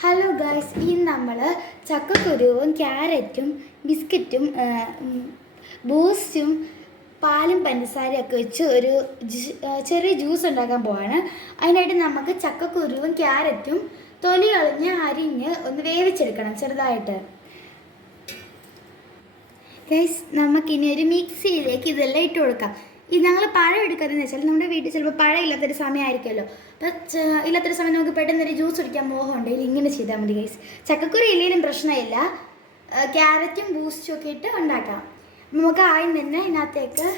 Hello guys, ഇന്ന് നമ്മൾ ചക്കക്കുരുവും ക്യാരറ്റും ബിസ്ക്കറ്റും ബൂസ്റ്റും പാലും പഞ്ചസാരയൊക്കെ വെച്ച് ഒരു ചെറിയ ജ്യൂസ് ഉണ്ടാക്കാൻ പോവാണ്. അതിനായിട്ട് നമുക്ക് ചക്കക്കുരുവും ക്യാരറ്റും തൊലി കളഞ്ഞ് അരിഞ്ഞ് ഒന്ന് വേവിച്ചെടുക്കണം ചെറുതായിട്ട്. ഗൈസ്, നമുക്കിനി ഒരു മിക്സിയിലേക്ക് ഇതെല്ലാം ഇട്ട് കൊടുക്കാം. ഞങ്ങൾ പഴം എടുക്കാതെന്ന് വെച്ചാൽ നമ്മുടെ വീട്ടിൽ ചിലപ്പോൾ പഴം ഇല്ലാത്തൊരു സമയമായിരിക്കുമല്ലോ. അപ്പം ഇല്ലാത്തൊരു സമയം നമുക്ക് പെട്ടെന്നൊരു ജ്യൂസ് കുടിക്കാൻ മോഹമുണ്ടെങ്കിൽ ഇങ്ങനെ ചെയ്താൽ മതി ഗൈസ്. ചക്കക്കുരു ഇല്ലെങ്കിലും പ്രശ്നമില്ല, ക്യാരറ്റും ബൂസ്റ്റും ഒക്കെ ഇട്ട് ഉണ്ടാക്കാം. നമുക്ക് ആദ്യം തന്നെ ഇതിനകത്തേക്ക്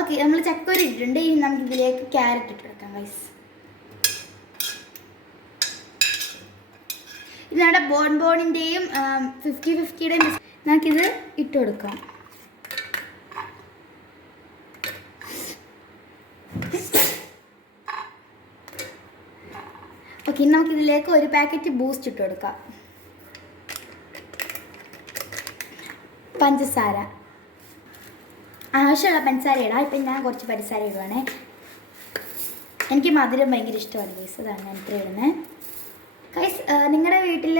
ഓക്കെ, നമ്മൾ ചക്കക്കുരു ഇട്ടിട്ടുണ്ട്. ഇനി നമുക്കിതിലേക്ക് ക്യാരറ്റ് ഇട്ട് കൊടുക്കാം ഗൈസ്. ഇത് നമ്മുടെ ബോണിൻ്റെയും 50-50യുടെയും നമുക്കിത് ഇട്ട് കൊടുക്കാം. ഓക്കെ, നമുക്കിതിലേക്ക് ഒരു പാക്കറ്റ് ബൂസ്റ്റ് ഇട്ട് കൊടുക്കാം. പഞ്ചസാര ആവശ്യമുള്ള പഞ്ചസാര ഇടാം. ഇപ്പം ഞാൻ കുറച്ച് പഞ്ചസാര ഇടുവാണേ. എനിക്ക് മധുരം ഭയങ്കര ഇഷ്ടമാണ് ഗൈസ്, അതാണ് ഞാൻ ഇത്ര ഇടുന്നത്. ഗൈസ്, നിങ്ങളുടെ വീട്ടിൽ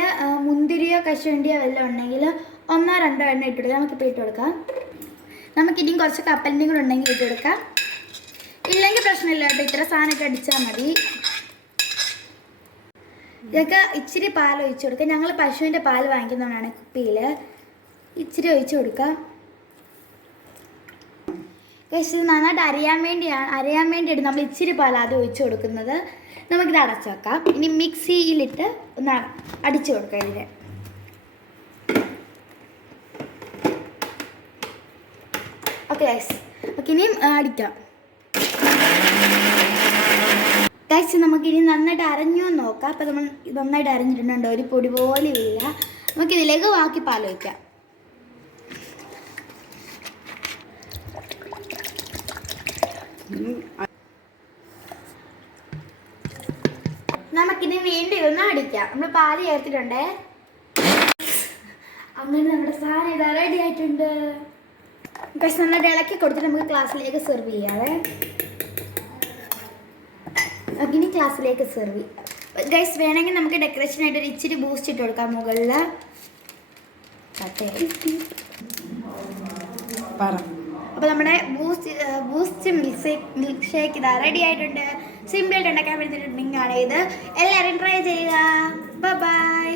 മുന്തിരിയോ കശുവണ്ടിയോ വല്ലതും ഉണ്ടെങ്കിൽ 1-2 എണ്ണം ഇട്ട് കൊടുക്കാം. നമുക്കിപ്പോൾ ഇട്ട് കൊടുക്കാം. നമുക്കിനിയും കുറച്ച് കപ്പലിൻ്റെയും കൂടെ ഉണ്ടെങ്കിൽ ഇട്ട് കൊടുക്കാം. ഇല്ലെങ്കിൽ പ്രശ്നമില്ല കേട്ടോ, ഇത്ര സാധനമൊക്കെ അടിച്ചാൽ മതി. ഇതൊക്കെ ഇച്ചിരി പാൽ ഒഴിച്ച് കൊടുക്കാം. ഞങ്ങൾ പശുവിൻ്റെ പാൽ വാങ്ങിക്കുന്നതാണ് കുപ്പിയിൽ. ഇച്ചിരി ഒഴിച്ച് കൊടുക്കാം. ഗൈസ്, ഇത് നന്നായിട്ട് അരയാൻ വേണ്ടിയിട്ട് നമ്മൾ ഇച്ചിരി പാൽ ആദ്യം ഒഴിച്ച് കൊടുക്കുന്നത്. നമുക്കിത് അടച്ചു വെക്കാം. ഇനി മിക്സിയിലിട്ട് ഒന്ന് അടിച്ചു കൊടുക്കാം ഇതിന്. ഓക്കെ ഗൈസ്, ഓക്കെ, ഇനിയും അടിക്കാം. ഗൈസ്, നമുക്കിനി നന്നായിട്ട് അരഞ്ഞു നോക്കാം. അപ്പോൾ നമ്മൾ നന്നായിട്ട് അരഞ്ഞിട്ടുണ്ടോ, ഒരു പൊടി പോലെ ഇല്ല. നമുക്കിതിലേക്ക് ബാക്കി പാൽ ഒഴിക്കാം. നമുക്കിനി വേണ്ടി ഒന്ന് അടിക്കാം. നമ്മൾ പാല് ചേർത്തിട്ടുണ്ടേ. അങ്ങനെ നമ്മുടെ സാധനം ഇതാ റെഡി ആയിട്ടുണ്ട്. പക്ഷെ നന്നായിട്ട് ഇളക്കി കൊടുത്തിട്ട് നമുക്ക് ക്ലാസ്സിലേക്ക് സെർവ് ചെയ്യാവേ. ഇനി ക്ലാസ്സിലേക്ക് സെർവ് ചെയ്യാം ഗൈസ്. വേണമെങ്കിൽ നമുക്ക് ഡെക്കറേഷനായിട്ട് ഒരു ഇച്ചിരി ബൂസ്റ്റ് ഇട്ട് കൊടുക്കാം മുകളിൽ. അപ്പോൾ നമ്മുടെ ബൂസ്റ്റ് മിൽക്ക് ഷേക്ക് ഇതാ റെഡി ആയിട്ടുണ്ട്. സിമ്പിളായിട്ട് ഉണ്ടാക്കാൻ പറ്റുന്ന ഡ്രിങ്കാണ് ഇത്. എല്ലാവരും ട്രൈ ചെയ്യുക. ബൈ.